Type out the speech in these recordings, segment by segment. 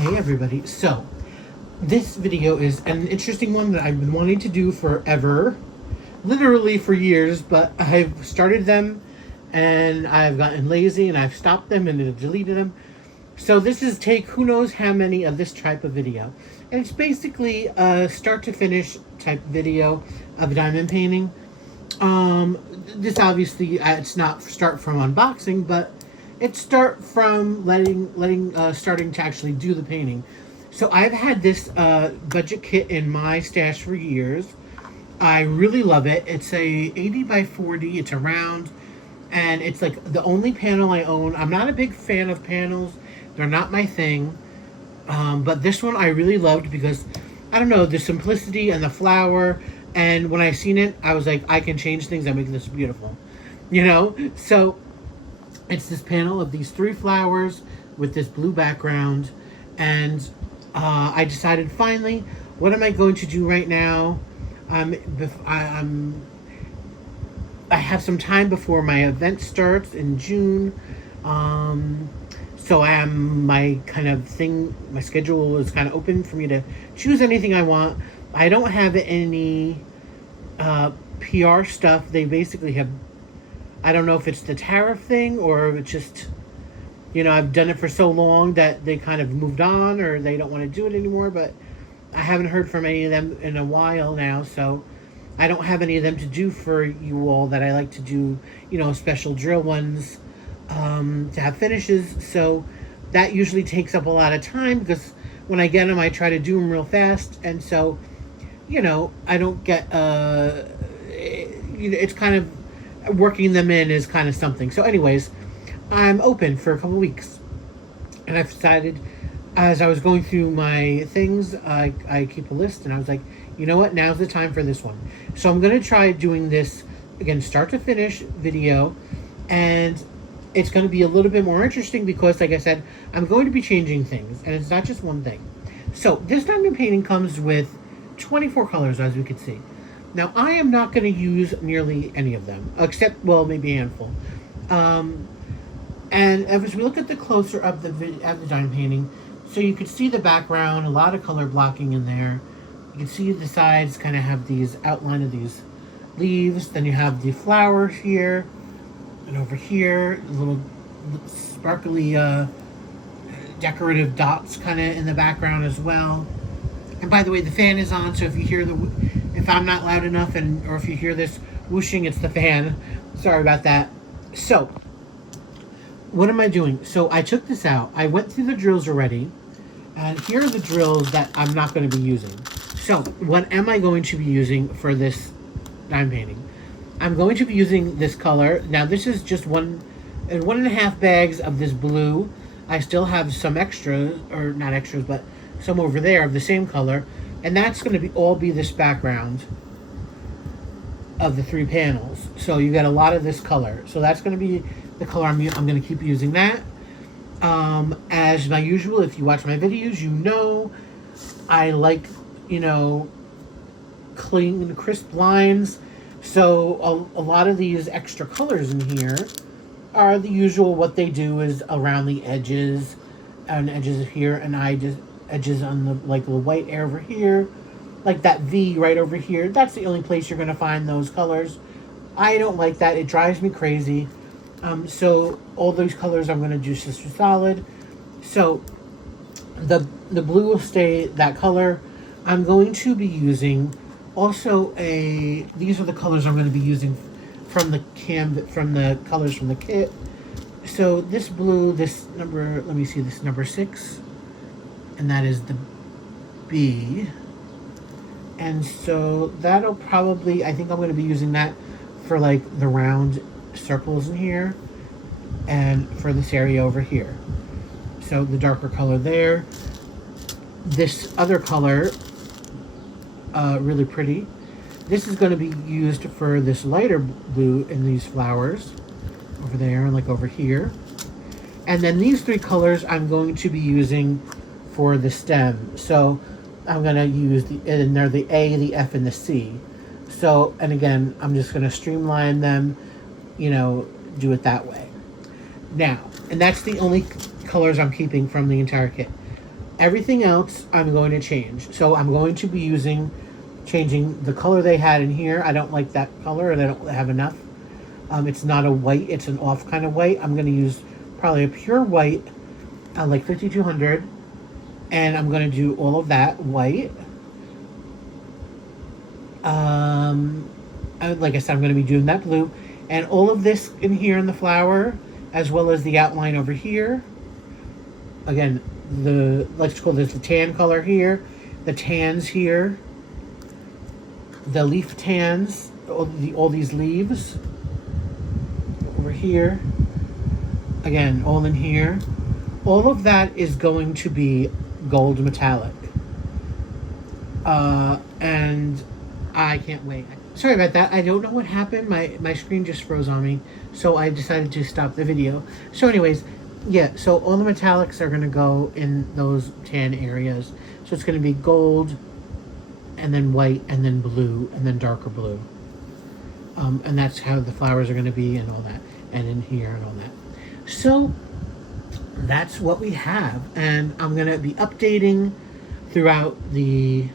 Hey everybody, so this video is an interesting one that I've been wanting to do forever, literally for years, but I've started them and I've gotten lazy and I've stopped them and deleted them. So this is take who knows how many of this type of video, and it's basically a start to finish type video of diamond painting. This obviously it's not start from unboxing, but it's start from starting to actually do the painting. So I've had this budget kit in my stash for years. I really love it. It's a 80 by 40. It's a round, and it's like the only panel I own. I'm not a big fan of panels. They're not my thing. But this one I really loved because, I don't know, the simplicity and the flower. And when I seen it, I was like, I can change things and make this beautiful. You know? So it's this panel of these 3 flowers with this blue background. And I decided finally, what am I going to do right now? I have some time before my event starts in June. So my schedule is kind of open for me to choose anything I want. I don't have any PR stuff. They basically have, I don't know if it's the tariff thing or it's just, you know, I've done it for so long that they kind of moved on or they don't want to do it anymore, but I haven't heard from any of them in a while now, so I don't have any of them to do for you all that I like to do, you know, special drill ones to have finishes. So that usually takes up a lot of time because when I get them, I try to do them real fast, and so, you know, I don't get, it's kind of, working them in is kind of something. So anyways, I'm open for a couple weeks, and I've decided, as I was going through my things, I keep a list, and I was like, you know what, now's the time for this one. So I'm going to try doing this, again, start to finish video, and it's going to be a little bit more interesting because, like I said, I'm going to be changing things, and it's not just one thing. So this diamond painting comes with 24 colors, as we can see. Now, I am not going to use nearly any of them, except, well, maybe a handful. And as we look at the closer of the diamond painting, so you can see the background, a lot of color blocking in there. You can see the sides kind of have these outline of these leaves. Then you have the flowers here, and over here, little sparkly decorative dots kind of in the background as well. And by the way, the fan is on, so if you hear if I'm not loud enough, or if you hear this whooshing, it's the fan. Sorry about that. So, what am I doing? So I took this out. I went through the drills already, and here are the drills that I'm not going to be using. So, what am I going to be using for this diamond painting? I'm going to be using this color. Now, this is just 1.5 bags of this blue. I still have some extras, or not extras, but some over there of the same color, and that's going to all be this background of the 3 panels. So you get a lot of this color. So that's going to be the color I'm going to keep using that. As my usual, if you watch my videos, you know I like, you know, clean, crisp lines. So a lot of these extra colors in here are the usual. What they do is around the edges, and edges here, and edges on the, like, the white area over here, like that V right over here. That's the only place you're going to find those colors. I don't like that. It drives me crazy. So all those colors I'm going to do Sister Solid. So the blue will stay that color. I'm going to be using also these are the colors I'm going to be using from the colors from the kit. So this blue, this number, let me see, this number 6, and that is the B. And so that'll probably, I think I'm going to be using that for like the round circles in here and for this area over here. So the darker color there. This other color, really pretty. This is going to be used for this lighter blue in these flowers over there and like over here. And then these 3 colors I'm going to be using for the stem. So I'm going to use and they're the A, the F, and the C. So, and again, I'm just going to streamline them, you know, do it that way. Now, and that's the only colors I'm keeping from the entire kit. Everything else I'm going to change. So I'm going to be changing the color they had in here. I don't like that color and I don't have enough. It's not a white, it's an off kind of white. I'm going to use probably a pure white, like 5200. And I'm going to do all of that white. Like I said, I'm going to be doing that blue. And all of this in here in the flower, as well as the outline over here. Again, let's call this the tan color here. The tans here. The leaf tans. All these leaves. Over here. Again, all in here. All of that is going to be gold metallic. And I can't wait. Sorry about that. I don't know what happened. My screen just froze on me. So I decided to stop the video. So anyways, yeah. So all the metallics are going to go in those tan areas. So it's going to be gold, and then white, and then blue, and then darker blue. And that's how the flowers are going to be and all that. And in here and all that. So that's what we have. And I'm going to be updating throughout the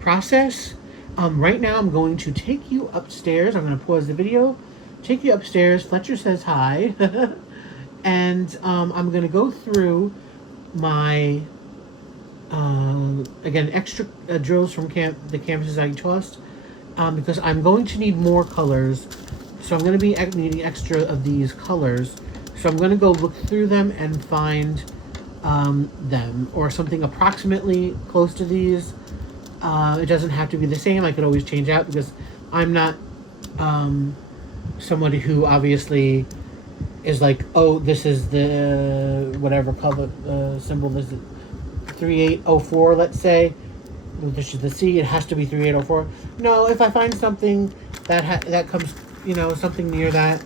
process. Right now I'm going to take you upstairs. I'm going to pause the video, take you upstairs. Fletcher says hi. And I'm going to go through my, again, extra drills from the canvases I tossed, because I'm going to need more colors. So I'm going to be needing extra of these colors. So I'm going to go look through them and find them, or something approximately close to these. It doesn't have to be the same. I could always change out, because I'm not somebody who obviously is like, oh, this is the whatever color symbol. This is 3804, let's say. This is the C. It has to be 3804. No, if I find something that comes, something near that,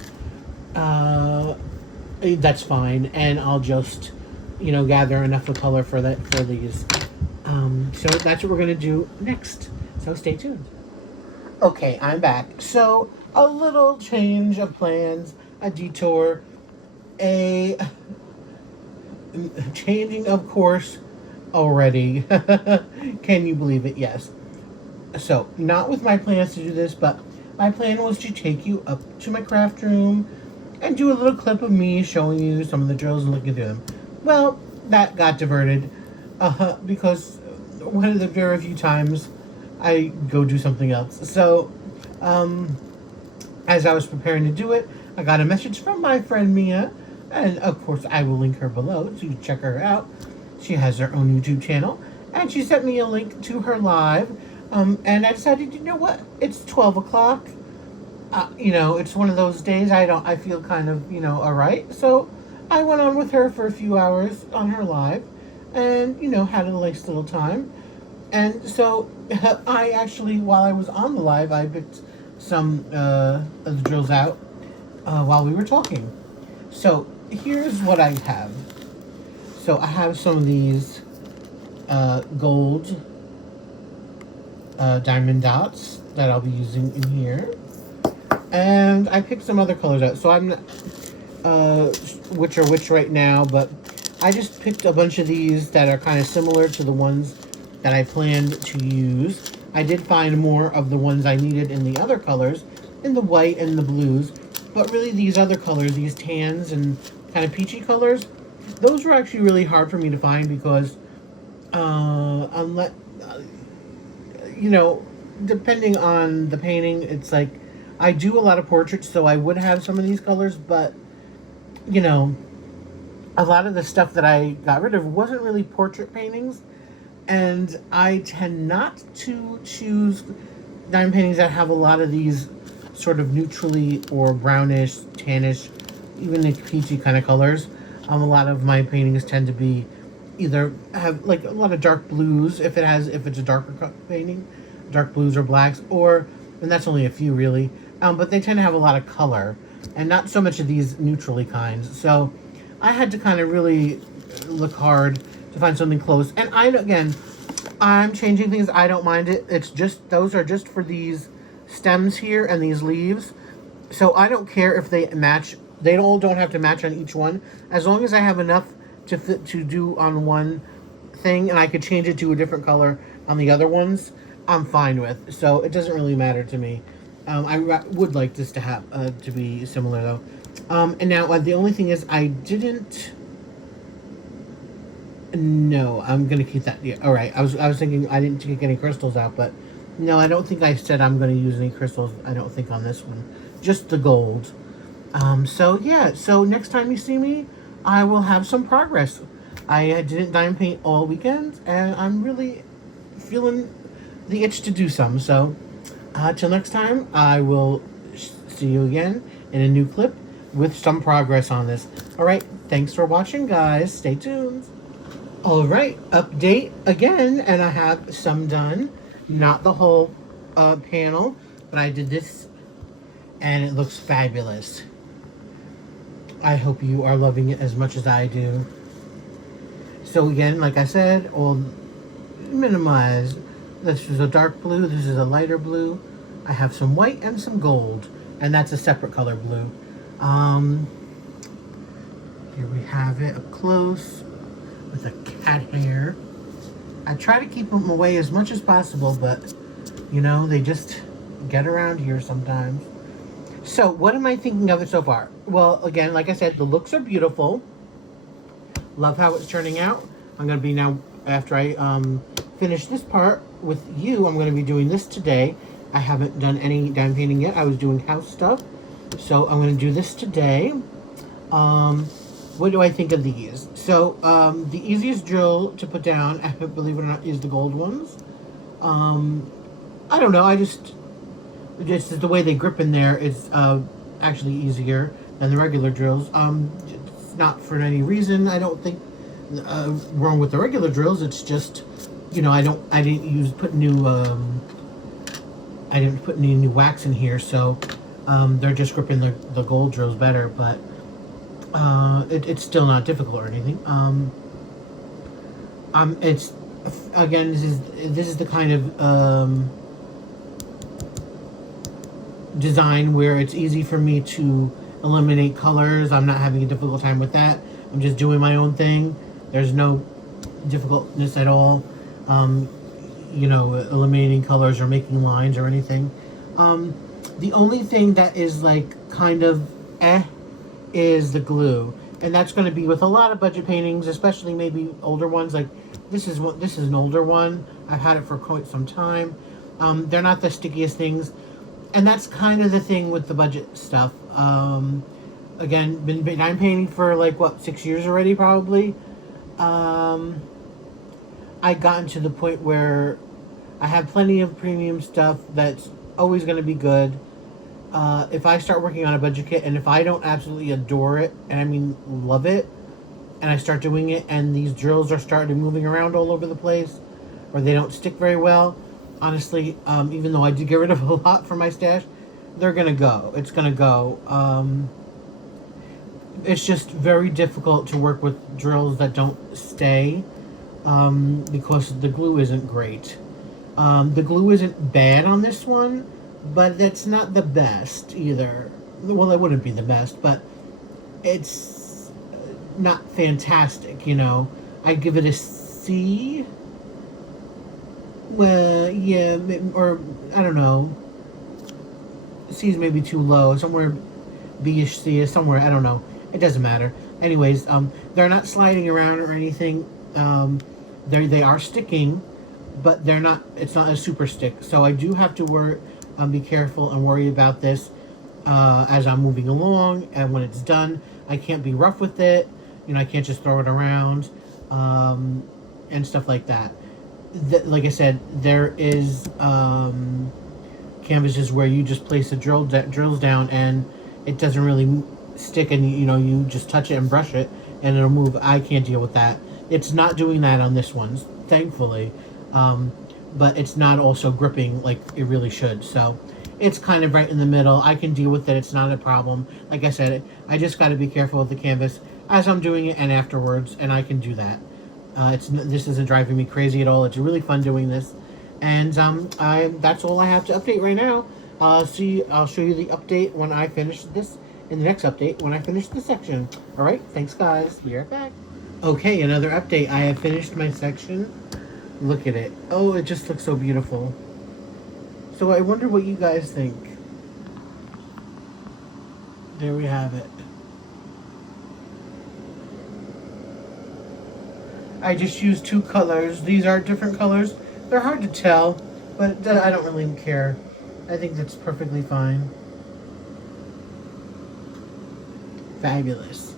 that's fine, and I'll just, gather enough of color for these. So that's what we're going to do next. So stay tuned. Okay, I'm back. So a little change of plans, a detour, a changing of course already. Can you believe it? Yes. So not with my plans to do this, but my plan was to take you up to my craft room and do a little clip of me showing you some of the drills and looking through them. Well, that got diverted because one of the very few times I go do something else. So, as I was preparing to do it, I got a message from my friend Mia, and of course I will link her below to check her out. She has her own YouTube channel, and she sent me a link to her live, and I decided, you know what, it's 12 o'clock, it's one of those days I feel kind of, alright, so I went on with her for a few hours on her live, and, had a nice little time. And so I actually, while I was on the live, I picked some of the drills out while we were talking. So here's what I have. So I have some of these gold diamond dots that I'll be using in here. And I picked some other colors out. So I'm not, which are which right now, but I just picked a bunch of these that are kind of similar to the ones that I planned to use. I did find more of the ones I needed in the other colors, in the white and the blues, but really these other colors, these tans and kind of peachy colors, those were actually really hard for me to find because, unless, depending on the painting, it's like, I do a lot of portraits, so I would have some of these colors, but, a lot of the stuff that I got rid of wasn't really portrait paintings. And I tend not to choose diamond paintings that have a lot of these sort of neutrally or brownish, tannish, even the peachy kind of colors. A lot of my paintings tend to be either have like a lot of dark blues if it's a darker painting, dark blues or blacks, and that's only a few really. But they tend to have a lot of color and not so much of these neutrally kinds. So I had to kind of really look hard to find something close. And I'm changing things. I don't mind it. It's just, those are just for these stems here and these leaves. So I don't care if they match. They all don't have to match on each one. As long as I have enough to do on one thing and I could change it to a different color on the other ones, I'm fine with. So it doesn't really matter to me. I would like this to have to be similar though. And now the only thing is I didn't. No, I'm gonna keep that. Yeah, all right. I was thinking I didn't take any crystals out, but no, I don't think I said I'm gonna use any crystals. I don't think on this one, just the gold. So yeah. So next time you see me, I will have some progress. I didn't diamond paint all weekend, and I'm really feeling the itch to do some. So till next time, I will see you again in a new clip with some progress on this. All right. Thanks for watching, guys. Stay tuned. All right, update again, and I have some done. Not the whole panel, but I did this, and it looks fabulous. I hope you are loving it as much as I do. So again, like I said, all minimize. This is a dark blue, this is a lighter blue. I have some white and some gold, and that's a separate color blue. Here we have it up close with a cat hair. I try to keep them away as much as possible, but you know, they just get around here sometimes. So what am I thinking of it so far? Well, again, like I said, the looks are beautiful. Love how it's turning out. I'm going to be now, after I finish this part with you, I'm going to be doing this today. I haven't done any diamond painting yet. I was doing house stuff. So I'm going to do this today. What do I think of these? So the easiest drill to put down, believe it or not, is the gold ones. I don't know. Just the way they grip in there is actually easier than the regular drills. It's not for any reason. I don't think wrong with the regular drills. It's just, you know, I didn't put any new wax in here, so they're just gripping the gold drills better. But it's still not difficult or anything. It's again, this is the kind of design where it's easy for me to eliminate colors. I'm not having a difficult time with that. I'm just doing my own thing. There's no difficultness at all. You know, eliminating colors or making lines or anything. The only thing that is like kind of is the glue, and that's going to be with a lot of budget paintings, especially maybe older ones. Like this is an older one. I've had it for quite some time. They're not the stickiest things, and that's kind of the thing with the budget stuff. Again, I'm painting for like what, 6 years already, probably. I gotten to the point where I have plenty of premium stuff that's always going to be good. If I start working on a budget kit, and if I don't absolutely adore it, and I mean love it, and I start doing it, and these drills are starting moving around all over the place, or they don't stick very well, honestly, even though I did get rid of a lot from my stash, they're gonna go. It's gonna go. It's just very difficult to work with drills that don't stay, because the glue isn't great. The glue isn't bad on this one, but that's not the best either. Well, it wouldn't be the best, but it's not fantastic, you know. I'd give it a C. Well, yeah, or I don't know. C is maybe too low. Somewhere B-ish, C-ish, somewhere, I don't know. It doesn't matter. Anyways, they're not sliding around or anything. They are sticking, but they're not. It's not a super stick. So I do have to be careful and worry about this as I'm moving along, and when it's done, I can't be rough with it. You know, I can't just throw it around and stuff like that. Like I said, there is canvases where you just place the drills down and it doesn't really stick, and you know, you just touch it and brush it and it'll move. I can't deal with that. It's not doing that on this one, thankfully, but it's not also gripping like it really should. So it's kind of right in the middle. I can deal with it. It's not a problem. Like I said, I just got to be careful with the canvas as I'm doing it and afterwards, and I can do that. This isn't driving me crazy at all. It's really fun doing this, and that's all I have to update right now. I'll show you the update when I finish this in the next update when I finish this section. All right, thanks guys. Be right back. Okay, another update. I have finished my section. Look at it. Oh, it just looks so beautiful. So I wonder what you guys think. There we have it. I just used 2 colors. These are different colors. They're hard to tell, but I don't really care. I think that's perfectly fine. Fabulous.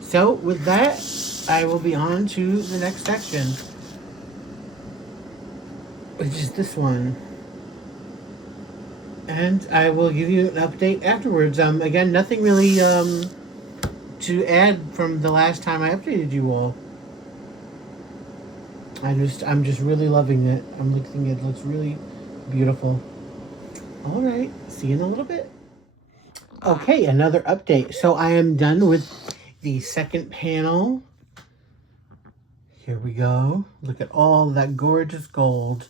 So with that, I will be on to the next section, which is this one. And I will give you an update afterwards. Again, nothing really to add from the last time I updated you all. I'm just really loving it. I'm looking, it looks really beautiful. All right, see you in a little bit. Okay, another update. So I am done with the second panel. Here we go. Look at all that gorgeous gold.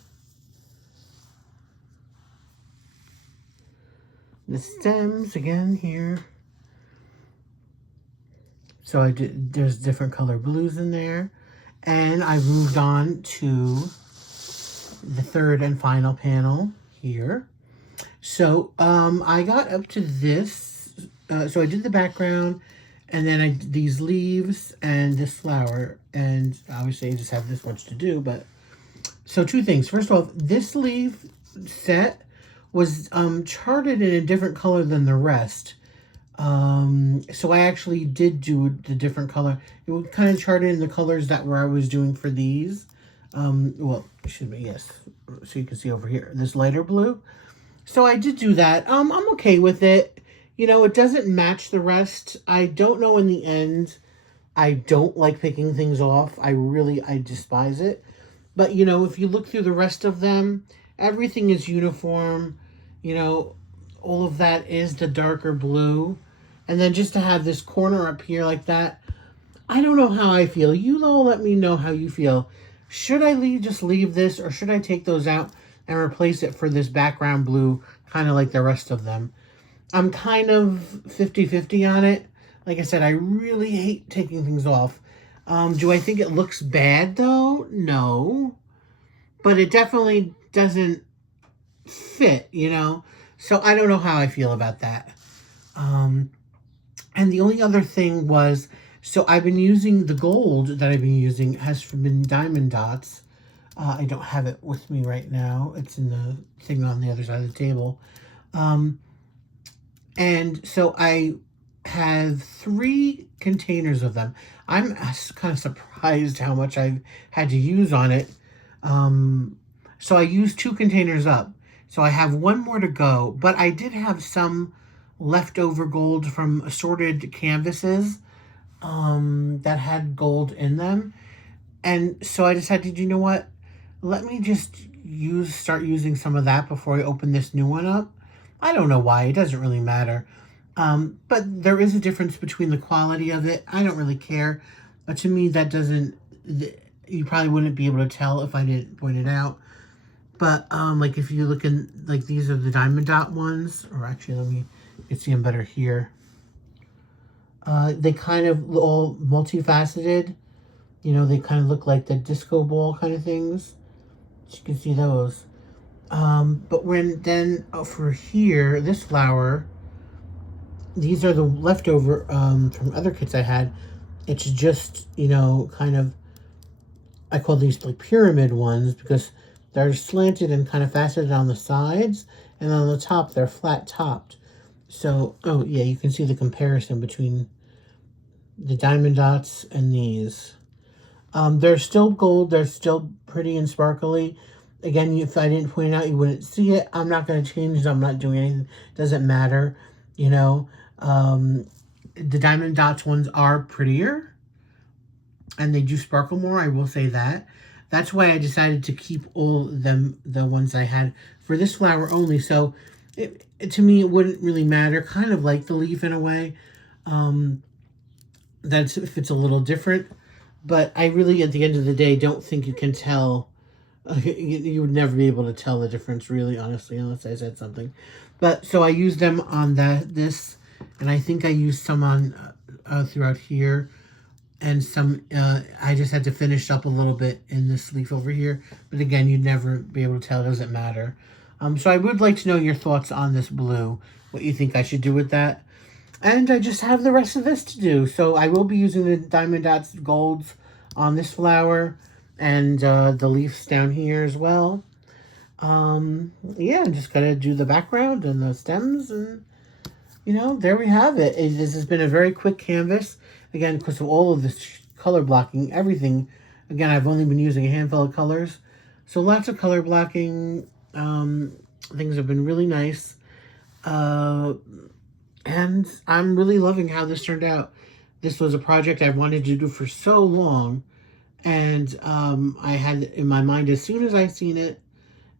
The stems again here. So there's different color blues in there. And I've moved on to the third and final panel here. So I got up to this. So I did the background, and then I did these leaves and this flower. And obviously I just have this much to do. But so 2 things. First of all, this leaf set was charted in a different color than the rest. So I actually did do the different color. It was kind of charted in the colors that I was doing for these. Well, it should be, yes. So you can see over here, this lighter blue. So I did do that. I'm okay with it. You know, it doesn't match the rest. I don't know in the end. I don't like picking things off. I despise it. But, you know, if you look through the rest of them, everything is uniform. You know, all of that is the darker blue. And then just to have this corner up here like that, I don't know how I feel. You all let me know how you feel. Should I just leave this, or should I take those out and replace it for this background blue, kind of like the rest of them? I'm kind of 50-50 on it. Like I said, I really hate taking things off. Do I think it looks bad, though? No. But it definitely doesn't fit, you know? So I don't know how I feel about that. And the only other thing was, so I've been using the gold that I've been using has been diamond dots. I don't have it with me right now. It's in the thing on the other side of the table. And so I have 3 containers of them. I'm kind of surprised how much I've had to use on it. So I used 2 containers up. So I have 1 more to go, but I did have some leftover gold from assorted canvases that had gold in them. And so I decided, you know what? Let me just start using some of that before I open this new one up. I don't know why. It doesn't really matter. But there is a difference between the quality of it. I don't really care. But to me, that doesn't... You probably wouldn't be able to tell if I didn't point it out. But, like, if you look in... Like, these are the diamond dot ones. Or actually, you can see them better here. They kind of all multifaceted. You know, they kind of look like the disco ball kind of things. You can see those. But for here, this flower, these are the leftover from other kits I had. It's just, you know, kind of, I call these like pyramid ones because they're slanted and kind of faceted on the sides, and on the top they're flat topped. So, oh yeah, you can see the comparison between the diamond dots and these. They're still gold. They're still pretty and sparkly. Again, if I didn't point it out, you wouldn't see it. I'm not going to change it. I'm not doing anything. Doesn't matter, you know. The diamond dots ones are prettier, and they do sparkle more. I will say that. That's why I decided to keep all of them, the ones I had, for this flower only. So, to me, it wouldn't really matter. Kind of like the leaf in a way. That's if it's a little different. But I really, at the end of the day, don't think you can tell. You would never be able to tell the difference, really, honestly, unless I said something. But, so I used them on this, and I think I used some on throughout here. and some, I just had to finish up a little bit in this leaf over here. But again, you'd never be able to tell, it doesn't matter. So I would like to know your thoughts on this blue, what you think I should do with that. And I just have the rest of this to do. So I will be using the Diamond Dots Golds on this flower and the leaves down here as well. Yeah, I'm just going to do the background and the stems, and, you know, there we have it. This has been a very quick canvas. Again, because of all of this color blocking, everything. Again, I've only been using a handful of colors. So lots of color blocking. Things have been really nice. And I'm really loving how this turned out. This was a project I wanted to do for so long. And I had it in my mind as soon as I seen it.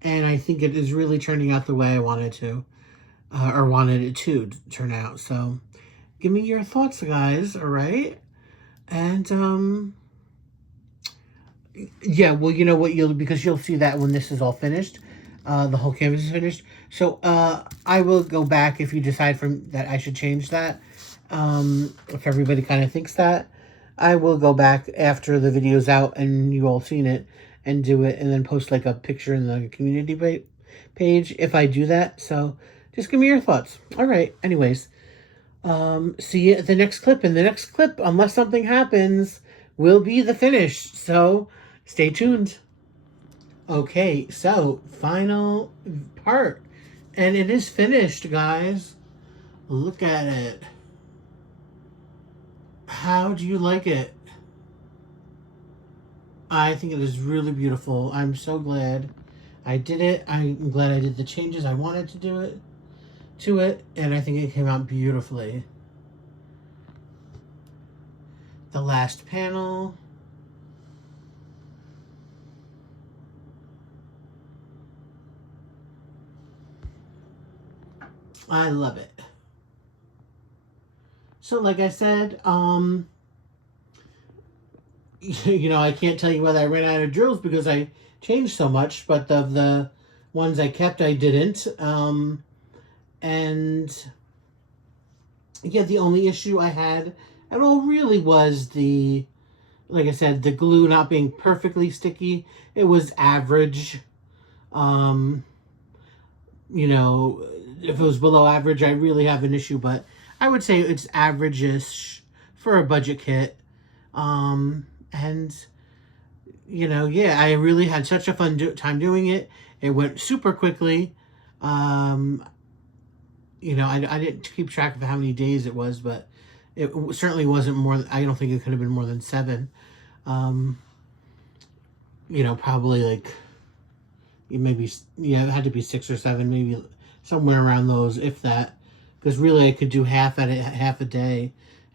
And I think it is really turning out the way I wanted to. Or wanted it to turn out. So give me your thoughts, guys. All right. And yeah, well, you know what, because you'll see that when this is all finished. The whole canvas is finished. So I will go back if you decide that I should change that. If everybody kind of thinks that, I will go back after the video's out and you all seen it and do it, and then post like a picture in the community page if I do that. So just give me your thoughts. All right. Anyways, see you at the next clip. And the next clip, unless something happens, will be the finish. So stay tuned. Okay, so final part, and it is finished, guys. Look at it. How do you like it? I think it is really beautiful. I'm so glad I did it. I'm glad I did the changes I wanted to do it to it, and I think it came out beautifully. The last panel. I love it. So like I said, you know, I can't tell you whether I ran out of drills because I changed so much, but of the ones I kept, I didn't. And yeah, the only issue I had at all really was like I said, the glue not being perfectly sticky. It was average. You know, if it was below average, I really have an issue, but I would say it's average-ish for a budget kit. And, you know, yeah, I really had such a fun time doing it. It went super quickly. You know, I didn't keep track of how many days it was, but it certainly wasn't more. I don't think it could have been more than 7. You know, probably like, maybe, yeah, it had to be 6 or 7, maybe somewhere around those, if that. Because really I could do half a day,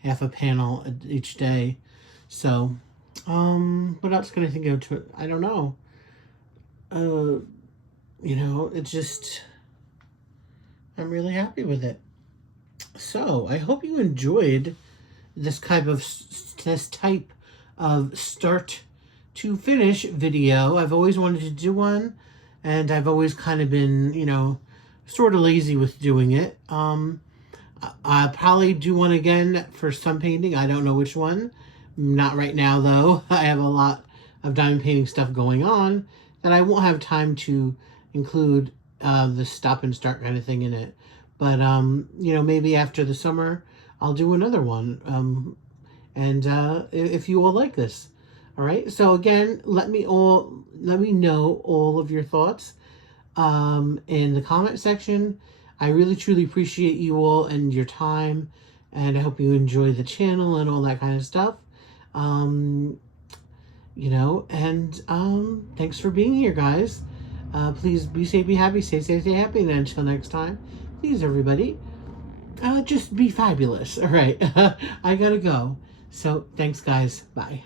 half a panel each day. So, what else can I think of? I don't know. You know, it's just, I'm really happy with it. So, I hope you enjoyed this type of start to finish video. I've always wanted to do one, and I've always kind of been, you know, sort of lazy with doing it. I'll probably do one again for some painting. I don't know which one. Not right now, though. I have a lot of diamond painting stuff going on that I won't have time to include the stop and start kind of thing in it. But, you know, maybe after the summer, I'll do another one. And if you all like this. All right. So, again, let me know all of your thoughts in the comment section. I really, truly appreciate you all and your time. And I hope you enjoy the channel and all that kind of stuff. You know, and thanks for being here, guys. Please be safe, be happy, stay safe, stay happy. And until next time, please, everybody, just be fabulous. All right. I gotta go. So thanks, guys. Bye.